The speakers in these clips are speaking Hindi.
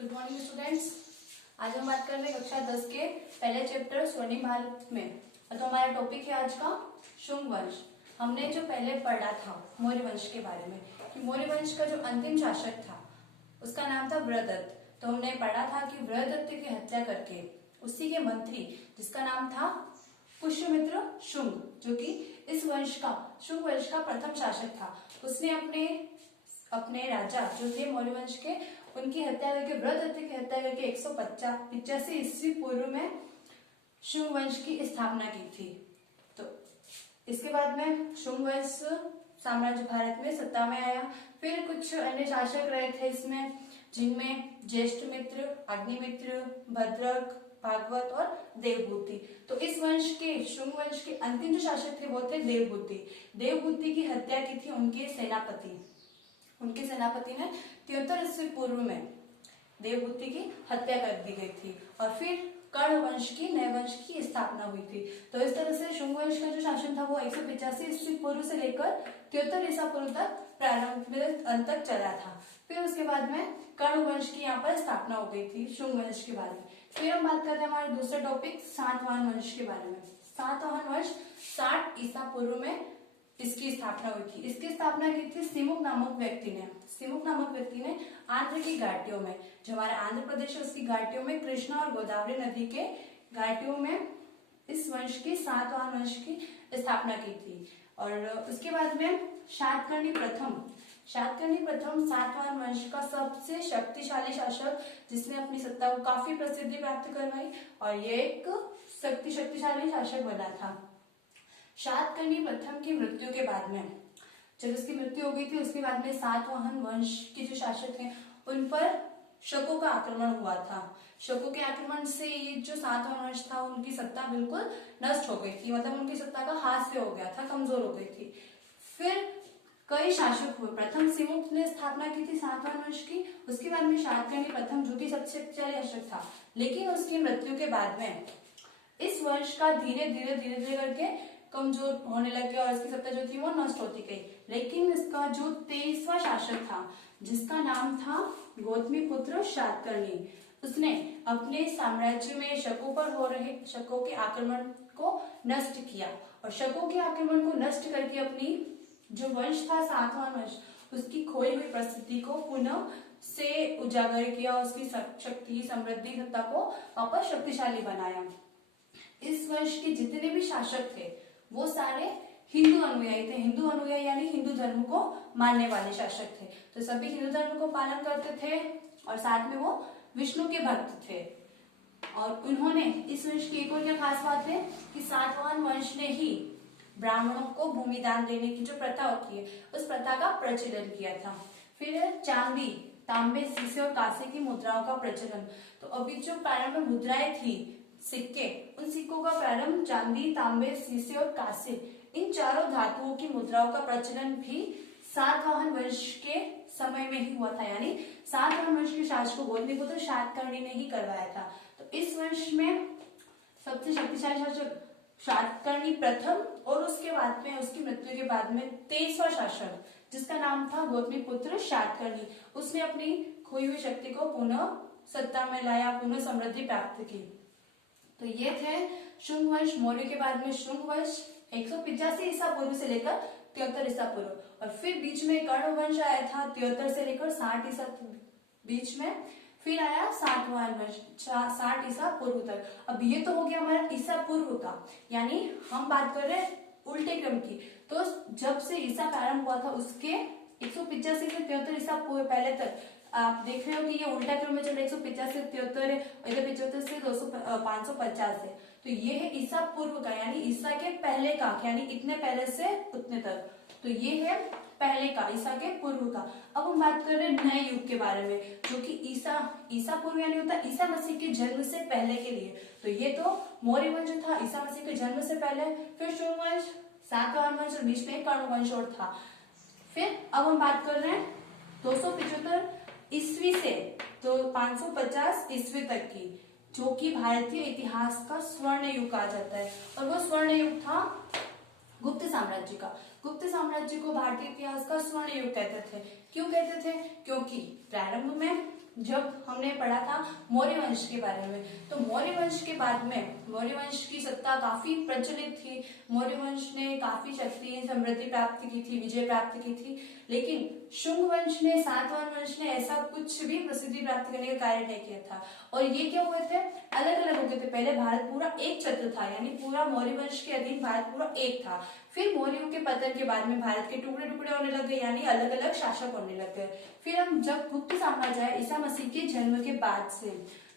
Good morning students. आज हम बात कर रहे हैं कक्षा 10 के पहले चैप्टर स्वर्णिम भारत में। तो हमारा टॉपिक है आज का शुंग वंश। हमने जो पहले पढ़ा था मौर्य वंश के बारे में कि मौर्य वंश का जो अंतिम शासक था उसका नाम था वृहदत्त। तो हमने पढ़ा था कि वृहदत्त की हत्या करके उसी के मंत्री जिसका नाम था पुष्यमित्र शुंग, जो कि इस वंश का शुंग वंश का प्रथम शासक था, उसने अपने राजा जो थे मौर्य वंश के उनकी हत्या करके वृहदत्त की हत्या करके 185 ईस्वी पूर्व में शुंग वंश की स्थापना की थी। तो इसके बाद में शुंग वंश साम्राज्य भारत में सत्ता में आया। फिर कुछ अन्य शासक रहे थे इसमें, जिनमें ज्येष्ठमित्र, अग्निमित्र, भद्रक, भागवत और देवभूति। तो इस वंश के शुंग वंश के अंतिम जो शासक थे वो थे देवभूति। देवभूति की हत्या की थी उनके सेनापति ने 73 ईस्वी पूर्व में देवभूति की हत्या कर दी गई थी और फिर कर्ण वंश की नए वंश की स्थापना हुई थी। तो इस तरह से शुंग वंश का जो शासन था वो 185 ईस्वी पूर्व से लेकर 73 ईसा पूर्व तक प्रारंभ में अंत तक चला था। फिर उसके बाद में कर्ण वंश की यहाँ पर स्थापना हो गई थी शुंग वंश के बारे में। फिर हम बात करते हैं हमारे दूसरा टॉपिक सातवाहन वंश के बारे में। सातवाहन वंश 60 ईसा पूर्व में इसकी स्थापना हुई थी। इसकी स्थापना की थी सिमुक नामक व्यक्ति ने आंध्र की घाटियों में, जो हमारा आंध्र प्रदेश है उसकी घाटियों में कृष्णा और गोदावरी नदी के घाटियों में इस वंश की सातवाहन वंश की स्थापना की थी। और उसके बाद में शातकर्णी प्रथम सातवाहन वंश का सबसे शक्तिशाली शासक, जिसने अपनी सत्ता को काफी प्रसिद्धि प्राप्त करवाई और ये एक शक्तिशाली शासक बना था। शातकर्णी प्रथम की मृत्यु के बाद में, जब उसकी मृत्यु हो गई थी उसके बाद में सातवाहन वंश के जो शासक हैं उन पर शकों का आक्रमण हुआ था। शकों के आक्रमण से ये जो सातवाहन वंश था उनकी सत्ता बिल्कुल नष्ट हो गई थी, मतलब उनकी सत्ता का हास्य हो गया था, कमजोर हो गई थी। फिर कई शासक हुए। प्रथम सिमुक ने स्थापना की थी सातवाहन वंश की, उसके बाद में शातकर्णी प्रथम जो कि सबसे शक्तिशाली शासक था, लेकिन उसकी मृत्यु के बाद में इस वंश का धीरे धीरे करके कमजोर होने लग गया और इसकी सत्ता जो थी वो नष्ट होती गई। लेकिन इसका जो 23वां शासक था जिसका नाम था गौतमीपुत्र शातकर्णी, उसने अपने साम्राज्य में शकों पर हो रहे शकों के आक्रमण को नष्ट किया और शकों के आक्रमण को नष्ट करके अपनी जो वंश था सातवाहन वंश उसकी खोई हुई प्रसिद्धि को पुनः से उजागर किया, उसकी शक्ति समृद्धि सत्ता को वापस शक्तिशाली बनाया। इस वंश के जितने भी शासक थे वो सारे हिंदू अनुयायी थे। हिंदू अनुयायी यानी हिंदू धर्म को मानने वाले शासक थे। तो सभी हिंदू धर्म को पालन करते थे और साथ में वो विष्णु के भक्त थे। और उन्होंने इस वंश की एक और क्या खास बात है कि सातवाहन वंश ने ही ब्राह्मणों को भूमि दान देने की जो प्रथा होती है उस प्रथा का प्रचलन किया था। फिर चांदी, तांबे, सीसे और कांसे की मुद्राओं का प्रचलन। तो अभी जो प्रारंभ में मुद्राएं थी, सिक्के, उन सिक्कों का प्रारंभ चांदी, तांबे, सीसे और कांसे इन चारों धातुओं की मुद्राओं का प्रचलन भी सातवाहन वंश के समय में ही हुआ था, यानी सातवाहन वंश के शासक गौतमीपुत्र शातकर्णी ने ही करवाया था। तो इस वंश में सबसे शक्तिशाली शासक शातकर्णी प्रथम और उसके बाद में उसकी मृत्यु के बाद में 23वां शासक जिसका नाम था गौतमीपुत्र शातकर्णी, उसने अपनी खोई हुई शक्ति को पुनः सत्ता में लाया, पुनः समृद्धि प्राप्त की। तो ये थे शुंग वंश। मौर्य के बाद में शुंग वंश 185 ईसा पूर्व से लेकर 73 ईसा पूर्व, और फिर बीच में कर्ण वंश आया था 73 से लेकर 60 ईसा बीच में। फिर आया सातवाहन वंश 60 ईसा पूर्व तक। अब ये तो हो गया हमारा ईसा पूर्व का, यानी हम बात कर रहे हैं उल्टे क्रम की। तो जब से ईसा प्रारंभ हुआ था उसके 185 से 73 ईसा पूर्व पहले तक आप देख रहे हो कि ये उल्टा क्रम में चल रहा है। 150 से 73 है, इधर 75 से 550 है। तो ये है ईसा पूर्व का, यानी ईसा के पहले का, यानी इतने पहले से उतने तक। तो ये है पहले का, ईसा के पूर्व का। अब हम बात कर रहे हैं नए युग के बारे में, जो कि ईसा पूर्व यानी होता है ईसा मसीह के जन्म से पहले के लिए। तो ये तो मौर्य वंश था ईसा मसीह के जन्म से पहले, फिर शुंग वंश, सातवाहन वंश और बीच में कर्ण वंश और था। फिर अब हम बात कर रहे हैं 275 ईस्वी से तो 550 ईस्वी तक की, जो कि भारतीय इतिहास का स्वर्ण युग कहा जाता है। और वो स्वर्ण युग था गुप्त साम्राज्य का। गुप्त साम्राज्य को भारतीय इतिहास का स्वर्ण युग कहते थे। क्यों कहते थे? क्योंकि प्रारंभ में जब हमने पढ़ा था मौर्य वंश के बारे में, तो मौर्य वंश के बाद में मौर्य वंश की सत्ता काफी प्रचलित थी। मौर्य वंश ने काफी शक्ति समृद्धि प्राप्त की थी, विजय प्राप्त की थी। लेकिन शुंग वंश ने, सातवाहन वंश ने ऐसा कुछ भी प्रसिद्धि प्राप्त करने का कार्य नहीं किया था। और ये क्या हुए थे, अलग अलग हो गए थे। पहले भारत पूरा एक छत्र था, यानी पूरा मौर्य वंश के अधीन भारत पूरा एक था। फिर मौर्यों के पतन के बाद में भारत के टुकड़े टुकड़े होने लग गए, यानी अलग अलग शासक होने लग गए। फिर हम जब गुप्त साम्राज्य आया ईसा मसीह के जन्म के बाद से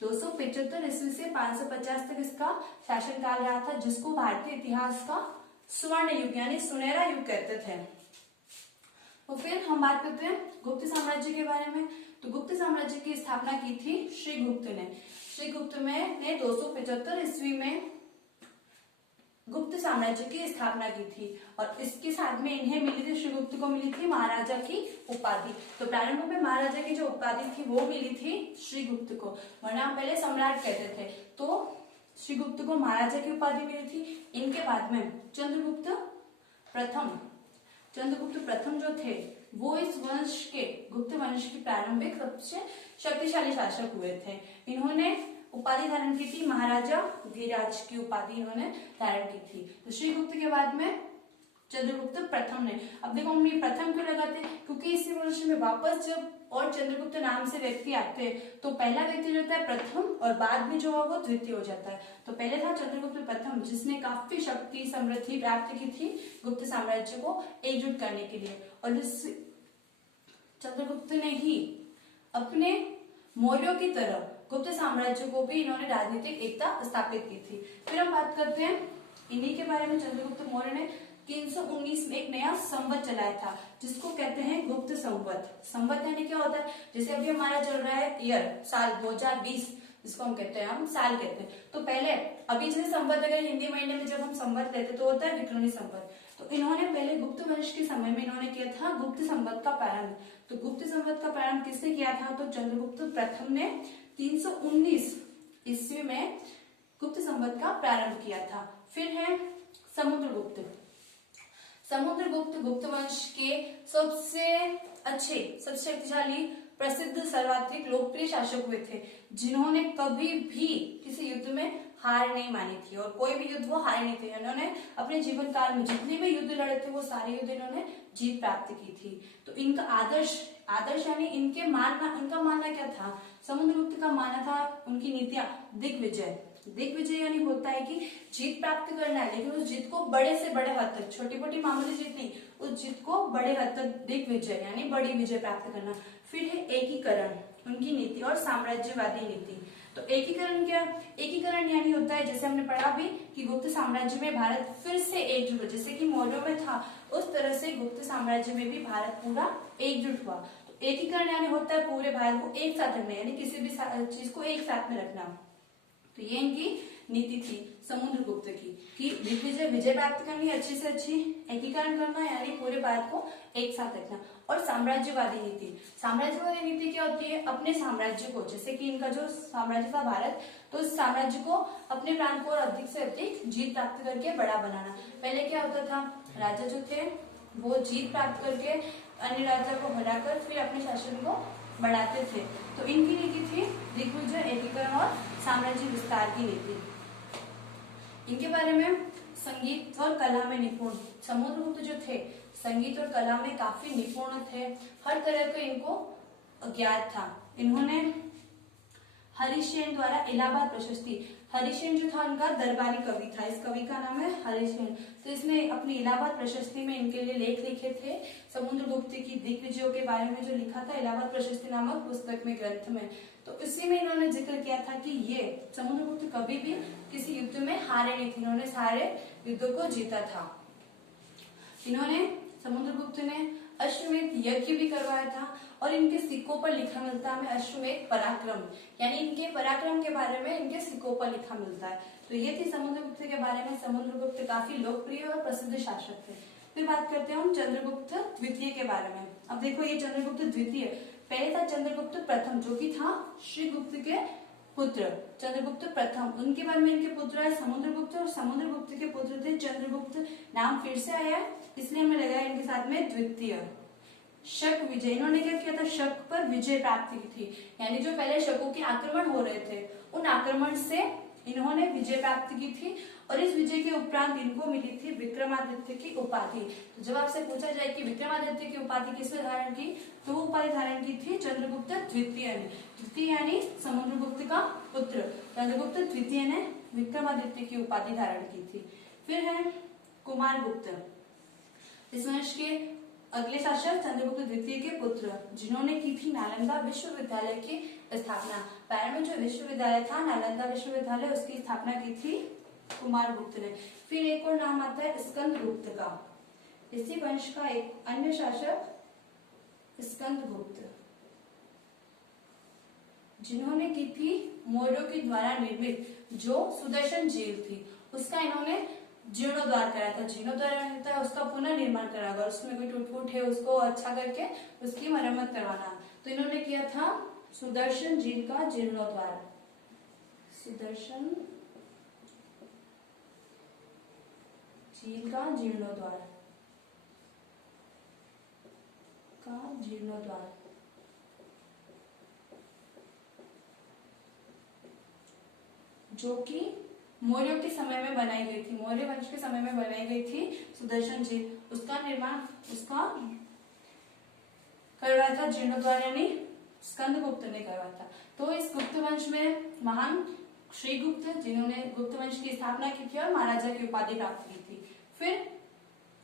275 ईस्वी से 550 तक इसका शासनकाल रहा था, जिसको भारतीय इतिहास का स्वर्ण युग यानी सुनहरा युग कहते थे। तो फिर हम बात करते हैं गुप्त साम्राज्य के बारे में। तो गुप्त साम्राज्य की स्थापना की थी श्रीगुप्त ने। श्रीगुप्त ने 275 ईस्वी में गुप्त साम्राज्य की स्थापना की थी, और इसके साथ में इन्हें मिली थी, श्रीगुप्त को मिली थी महाराजा की उपाधि। तो प्रारंभ में महाराजा की जो उपाधि थी वो मिली थी श्रीगुप्त को, वरना पहले सम्राट कहते थे। तो श्रीगुप्त को महाराजा की उपाधि मिली थी। इनके बाद में चंद्रगुप्त प्रथम जो थे वो इस वंश के, गुप्त वंश के प्रारंभिक सबसे शक्तिशाली शासक हुए थे। इन्होंने उपाधि धारण की थी महाराजा धीराज की उपाधि इन्होंने धारण की थी। तो श्रीगुप्त के बाद में चंद्रगुप्त प्रथम ने। अब देखो हम ये प्रथम क्यों लगाते हैं, क्योंकि इसी वंश में वापस जब और चंद्रगुप्त नाम से व्यक्ति आते हैं तो पहला व्यक्ति जो होता है प्रथम, और बाद में जो है वो द्वितीय हो जाता है। तो पहले था चंद्रगुप्त प्रथम, जिसने काफी शक्ति समृद्धि प्राप्त की थी गुप्त साम्राज्य को एकजुट करने के लिए, और इस चंद्रगुप्त ने ही अपने मौर्यों की तरह गुप्त साम्राज्य को भी इन्होंने राजनीतिक एकता स्थापित की थी। फिर हम बात करते हैं इन्हीं के बारे में। चंद्रगुप्त मौर्य ने 319 में एक नया संवत चलाया था, जिसको कहते हैं गुप्त संवत। संवत यानी क्या होता है, जैसे अभी हमारा चल रहा है ईयर, साल 2020, जिसको हम कहते हैं, हम साल कहते हैं। तो पहले अभी जैसे संवत, अगर हिंदी महीने में जब हम संवत लेते तो होता है विक्रमी संवत। तो इन्होंने पहले गुप्त वंश के समय में इन्होंने किया था गुप्त संवत का प्रारंभ। तो गुप्त संवत का प्रारंभ किसने किया था, तो चंद्रगुप्त प्रथम ने 319 ईस्वी में गुप्त संवत का प्रारंभ किया था। फिर है समुद्रगुप्त। समुद्रगुप्त गुप्त वंश के सबसे अच्छे, सबसे शक्तिशाली, प्रसिद्ध, सर्वाधिक लोकप्रिय शासक हुए थे, जिन्होंने कभी भी किसी युद्ध में हार नहीं मानी थी, और कोई भी युद्ध वो हारे नहीं थे। इन्होंने अपने जीवन काल में जितने भी युद्ध लड़े थे वो सारे युद्ध इन्होंने जीत प्राप्त की थी। तो इनका आदर्श यानी इनका मानना क्या था, समुद्रगुप्त का मानना था, उनकी नीतियां दिग्विजय यानी होता है कि जीत प्राप्त करना है, लेकिन उस जीत को बड़े से बड़े हद तक, छोटी मोटी मामूली जीत नहीं, उस जीत को बड़े हद तक दिग्विजय यानी बड़ी विजय प्राप्त करना। फिर है एकीकरण, उनकी नीति और साम्राज्यवादी नीति। तो एकीकरण क्या, एकीकरण यानी होता है, जैसे हमने पढ़ा भी कि गुप्त साम्राज्य में भारत फिर से एकजुट हो, जैसे कि मौर्यों में था उस तरह से गुप्त साम्राज्य में भी भारत पूरा एकजुट हुआ। तो एकीकरण यानी होता है पूरे भारत को एक साथ रखना, यानी किसी भी चीज को एक साथ में रखना। तो ये इनकी नीति थी समुद्रगुप्त की, कि दिग्विजय, विजय प्राप्त करनी, अच्छी से अच्छी, एकीकरण करना यानी पूरे भारत को एक साथ रखना। और साम्राज्यवादी नीति क्या होती है, अपने साम्राज्य को, जैसे कि इनका जो साम्राज्य था भारत, तो इस साम्राज्य को, अपने प्रांत को और अधिक से अधिक जीत प्राप्त करके बड़ा बनाना। पहले क्या होता था, राजा जो थे वो जीत प्राप्त करके अन्य राजा को हराकर फिर अपने शासन को बढ़ाते थे। तो इनकी नीति थी दिग्विजय, एकीकरण और साम्राज्य विस्तार की नीति। इनके बारे में संगीत और कला में निपुण, समुद्रगुप्त जो थे संगीत और कला में काफी निपुण थे, हर तरह का इनको ज्ञात था। इन्होंने हरिसेन द्वारा इलाहाबाद प्रशस्ति, हरिसेन जो था उनका दरबारी कवि था, इस कवि का नाम है हरिसेन। तो इसने अपनी इलाहाबाद प्रशस्ति में इनके लिए लेख लिखे थे, समुद्रगुप्त की दिग्विजयों के बारे में जो लिखा था इलाहाबाद प्रशस्ति नामक पुस्तक में, ग्रंथ में। तो इसी में इन्होंने जिक्र किया था कि ये समुद्रगुप्त कभी भी किसी युद्ध में हारे नहीं थे, इन्होंने सारे युद्धों को जीता था। इन्होंने, समुद्रगुप्त ने अश्वमेध यज्ञ भी करवाया था, और इनके सिक्कों पर लिखा मिलता है हमें अश्वमेध पराक्रम, यानी इनके पराक्रम के बारे में इनके सिक्कों पर लिखा मिलता है। तो ये थी समुद्रगुप्त के बारे में। समुद्रगुप्त काफी लोकप्रिय और प्रसिद्ध शासक थे। फिर बात करते हैं हम चंद्रगुप्त द्वितीय के बारे में। अब देखो ये चंद्रगुप्त द्वितीय, पहले था चंद्रगुप्त प्रथम जो कि था श्रीगुप्त के पुत्र चंद्रगुप्त प्रथम, उनके बाद में इनके पुत्र है समुद्रगुप्त, और समुद्रगुप्त के पुत्र थे चंद्रगुप्त। नाम फिर से आया इसलिए हमें लगाया इनके साथ में द्वितीय। शक विजय, इन्होंने क्या किया था, शक पर विजय प्राप्त की थी, यानी जो पहले शकों के आक्रमण हो रहे थे उन आक्रमण से इन्होंने विजय प्राप्त की थी। और इस विजय के उपरांत इनको मिली थी विक्रमादित्य की उपाधि। तो जब आपसे पूछा जाए कि विक्रमादित्य की उपाधि किसने धारण की, तो वो उपाधि धारण की थी चंद्रगुप्त द्वितीय ने। द्वितीय यानी समुद्रगुप्त का पुत्र चंद्रगुप्त द्वितीय ने विक्रमादित्य की उपाधि धारण की थी। फिर है कुमारगुप्त, इस वंश के अगले शासक चंद्रगुप्त द्वितीय के पुत्र, जिन्होंने की थी नालंदा विश्वविद्यालय की स्थापना। पहले में जो विश्वविद्यालय था नालंदा विश्वविद्यालय, उसकी स्थापना की थी कुमारगुप्त ने। फिर एक और नाम आता है स्कंदगुप्त का, इसी वंश का एक अन्य शासक स्कंदगुप्त, जिन्होंने की थी मौर्यों के द्वारा निर्मित जो सुदर्शन झील थी उसका इन्होंने जीर्णोद्धार कराया था। जीर्णोद्धार होता है उसका पुनः निर्माण कराया, अगर उसमें कोई टूट फूट है उसको अच्छा करके उसकी मरम्मत करवाना। तो इन्होंने किया था सुदर्शन झील का जीर्णोद्धार, सुदर्शन झील का जीर्णोद्धार जो कि मौर्यों के समय में बनाई गई थी, मौर्य वंश के समय में बनाई गई थी सुदर्शन झील, उसका निर्माण उसका करवाया था जीर्णोद्धार यानी स्कंदगुप्त ने करवाया था। तो इस गुप्त वंश में महान श्रीगुप्त, जिन्होंने गुप्त वंश की स्थापना की थी और महाराजा की उपाधि प्राप्त की थी। फिर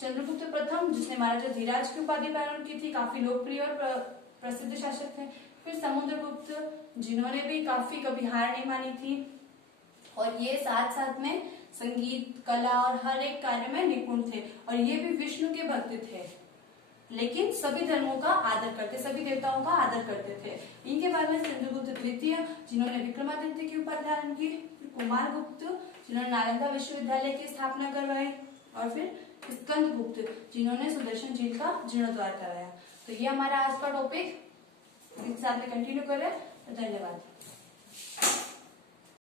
चंद्रगुप्त प्रथम, जिसने महाराजा धीराज की उपाधि प्राप्त की थी, काफी लोकप्रिय और प्रसिद्ध शासक थे। फिर समुद्रगुप्त, जिन्होंने भी काफी कभी हार नहीं मानी थी और ये साथ साथ में संगीत, कला और हर एक कार्य में निपुण थे और ये भी विष्णु के भक्त थे, लेकिन सभी धर्मों का आदर करते, सभी देवताओं का आदर करते थे। इनके बाद में चंद्रगुप्त द्वितीय, जिन्होंने विक्रमादित्य की उपाधि धारण की, कुमारगुप्त, जिन्होंने नालंदा विश्वविद्यालय की स्थापना करवाई, और फिर स्कंदगुप्त, जिन्होंने सुदर्शन झील का जीर्णोद्धार कराया। तो ये हमारा आज का टॉपिक, इस साथ में कंटिन्यू करें। धन्यवाद।